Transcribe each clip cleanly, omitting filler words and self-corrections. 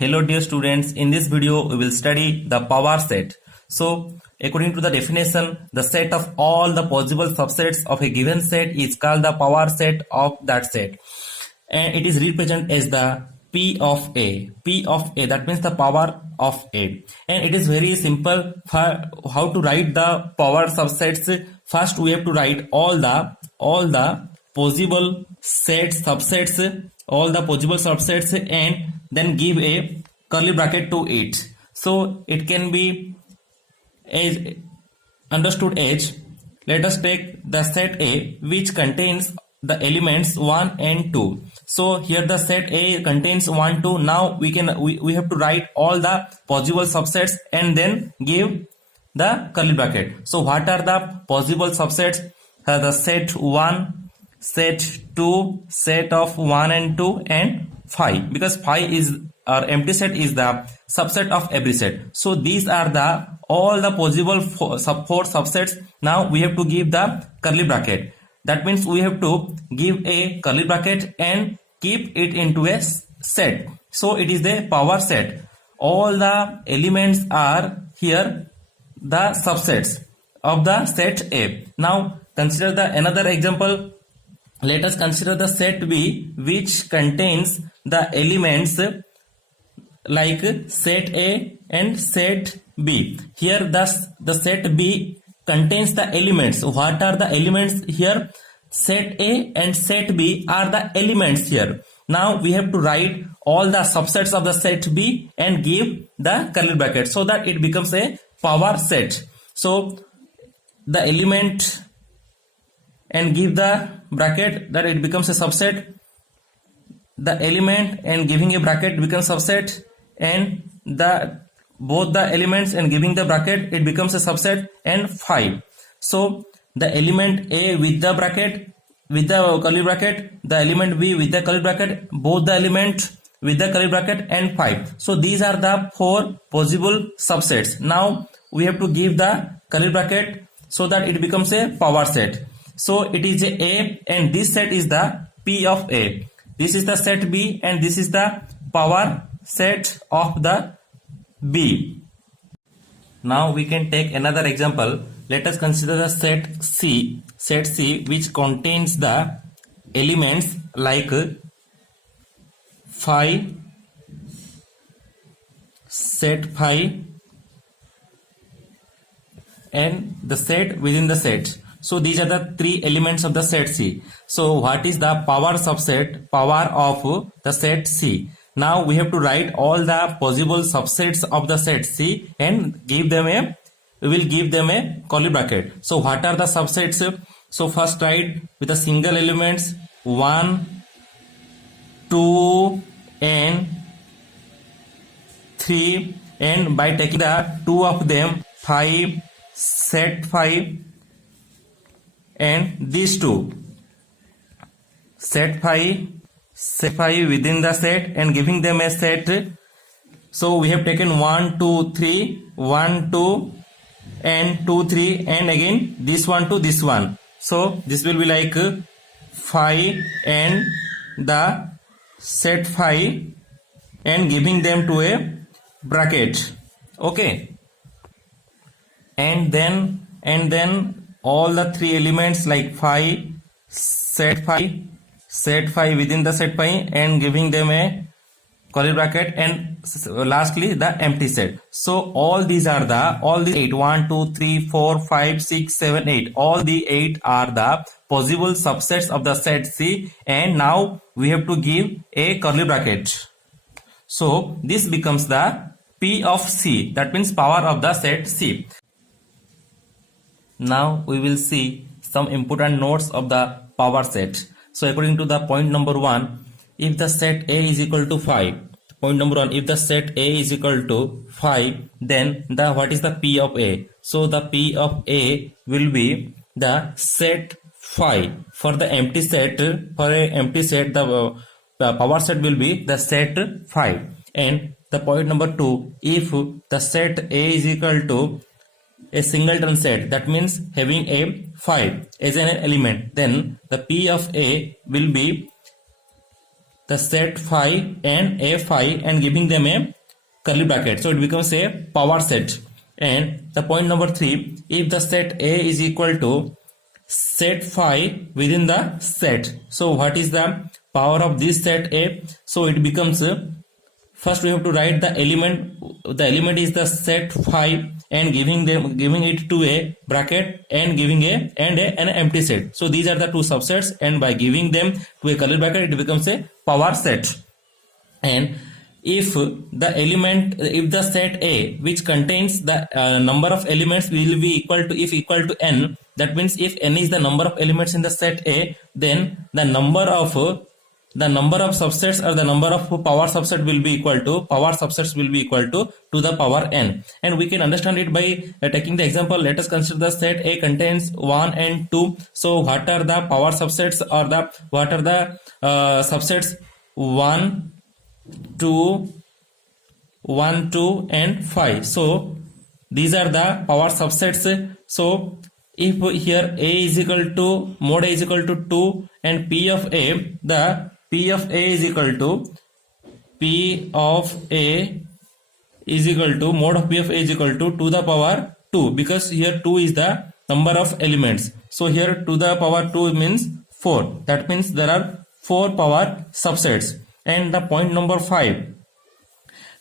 Hello dear students, in this video we will study the power set. So according to the definition, the set of all the possible subsets of a given set is called the power set of that set, and it is represented as the P of A. P of A, that means the power of A, and it is very simple for how to write the power subsets. First we have to write all the possible sets, subsets, all the possible subsets, and then give a curly bracket to it. So it can be as understood as, let us take the set A which contains the elements 1 and 2. So here the set A contains 1, 2. Now we have to write all the possible subsets and then give the curly bracket. So what are the possible subsets? The set 1, set 2, set of 1 and 2, and phi, because phi is our empty set is the subset of every set. So these are the all the possible four subsets. Now we have to give the curly bracket. That means we have to give a curly bracket and keep it into a set. So it is the power set. All the elements are here the subsets of the set A. Now consider the another example. Let us consider the set B which contains the elements like set A and set B. Here the set B contains the elements. What are the elements here? Set A and set B are the elements here. Now we have to write all the subsets of the set B and give the curly bracket so that it becomes a power set. So the element and give the bracket that it becomes a subset. The element and giving a bracket becomes subset, and both the elements and giving the bracket it becomes a subset, and phi. So the element A with the bracket with the curly bracket, the element B with the curly bracket, both the element with the curly bracket, and phi. So these are the four possible subsets. Now we have to give the curly bracket so that it becomes a power set. So it is A and this set is the P of A. This is the set B and this is the power set of the B. Now we can take another example. Let us consider the set C. Set C which contains the elements like phi, set phi, and the set within the set. So these are the three elements of the set C. So what is the power subset, power of the set C? Now we have to write all the possible subsets of the set C and we will give them a curly bracket. So what are the subsets? So first write with the single elements 1, 2 and 3, and by taking the two of them, phi, set phi, and these two, set phi within the set and giving them a set. So we have taken 1, 2, 3, 1, 2 and 2, 3, and again this one to this one. So this will be like phi and the set phi and giving them to a bracket. Okay, and then all the three elements like phi, set phi within the set phi and giving them a curly bracket, and lastly the empty set. So all these are all the 8, 1, 2, 3, 4, 5, 6, 7, 8. All the 8 are the possible subsets of the set C, and now we have to give a curly bracket. So this becomes the P of C, that means power of the set C. Now we will see some important notes of the power set. So according to the point number 1, if the set A is equal to phi, point number 1, if the set A is equal to phi, then what is the P of A? So the P of A will be the set phi. For the empty set, the power set will be the set phi. And the point number 2, if the set A is equal to a singleton set, that means having a phi as an element, then the P of A will be the set phi and a phi and giving them a curly bracket. So it becomes a power set. And the point number 3, if the set A is equal to set phi within the set. So what is the power of this set A? So it becomes, first we have to write the element. The element is the set phi and giving it to a bracket and giving an empty set. So these are the two subsets, and by giving them to a curly bracket it becomes a power set. And if the set A which contains the number of elements will be equal to n, that means if n is the number of elements in the set A, then the number of subsets or the number of power subsets will be equal to the power n. And we can understand it by taking the example. Let us consider the set A contains 1 and 2. So what are the power subsets, or what are the subsets 1, 2 and 5. So these are the power subsets. So if here A is equal to mod A is equal to 2 and P of A, the P of A is equal to mod of P of A is equal to the power 2, because here 2 is the number of elements. So here to the power 2 means 4. That means there are 4 power subsets. And the point number 5.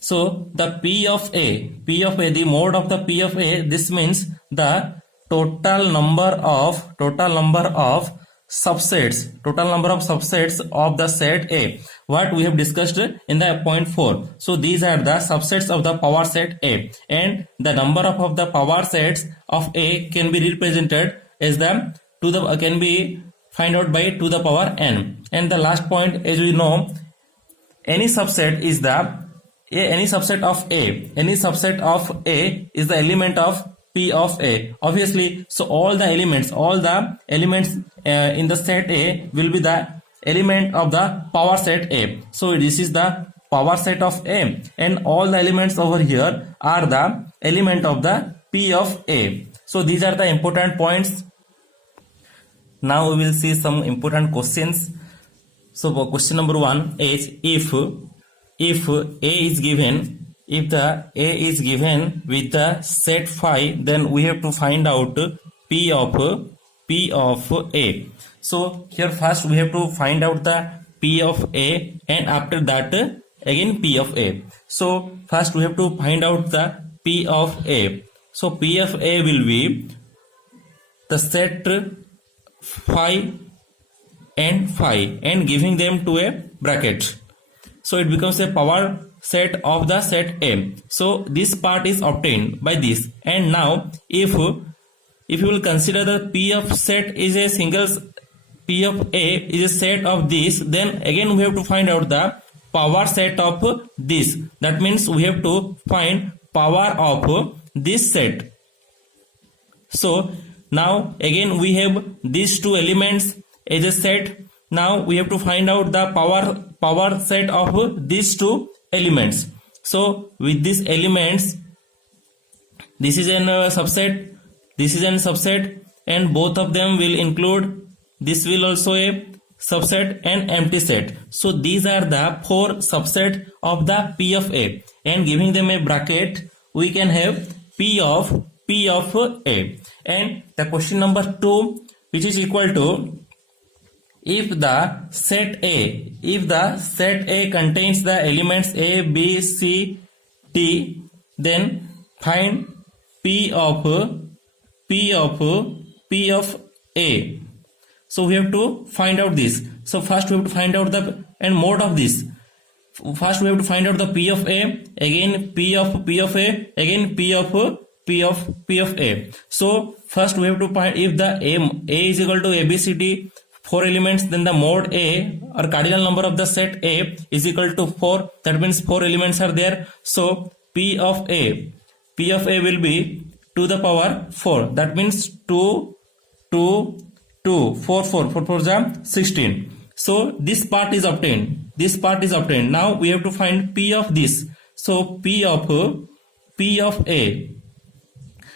So the P of A, the mode of the P of A, this means the total number of subsets of the set A, what we have discussed in the point 4. So these are the subsets of the power set A, and the number of the power sets of A can be represented as can be find out by to the power n. And the last point, as we know, any subset of A is the element of P of A. Obviously, so all the elements in the set A will be the element of the power set A. So this is the power set of A, and all the elements over here are the element of the P of A. So these are the important points. Now we will see some important questions. So question number 1 is, if the A is given with the set phi, then we have to find out P of A. So here first we have to find out the P of A, and after that again P of A. So first we have to find out the P of A. So P of A will be the set phi and phi and giving them to a bracket. So it becomes a power set of the set A. So this part is obtained by this. And now if you will consider the P of set is a single P of A is a set of this, then again we have to find out the power set of this. That means we have to find power of this set. So now again we have these two elements as a set. Now we have to find out the power set of these two elements. So with these elements, this is a subset, this is a subset, and both of them will include, this will also a subset and empty set. So these are the 4 subset of the P of A, and giving them a bracket we can have P of A. And the question number 2, which is equal to, if the set A contains the elements A, B, C, D, then find P of A. So we have to find out this. So first we have to find out the mode of this. First we have to find out the P of A, again P of A, again P of A. So first we have to find, if the A is equal to ABCD 4 elements, then the mode A or cardinal number of the set A is equal to 4. That means 4 elements are there. So P of A will be to the power 4. That means 2, 4 is 16. So this part is obtained. Now we have to find P of this. So P of A.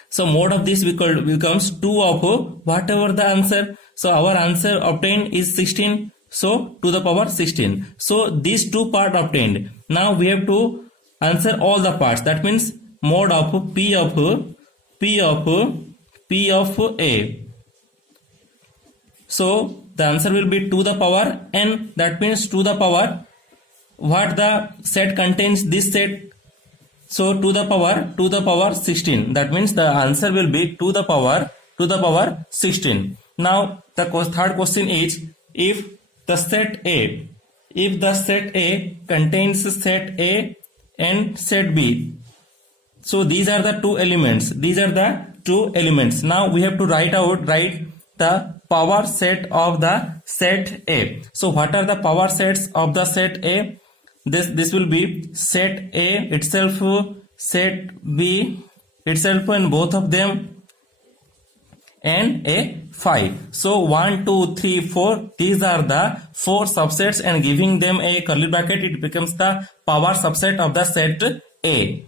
So mode of this becomes 2 of whatever the answer. So our answer obtained is 16. So to the power 16. So these two parts obtained. Now we have to answer all the parts. That means mod of P of A. So the answer will be to the power n. That means to the power what the set contains, this set. So to the power 16. That means the answer will be to the power 16. Now the third question is, if the set A contains set A and set B. So these are the two elements. Now we have to write the power set of the set A. So what are the power sets of the set A? This will be set A itself, set B itself, and both of them, and a 5. So 1, 2, 3, 4, these are the 4 subsets, and giving them a curly bracket, it becomes the power subset of the set A.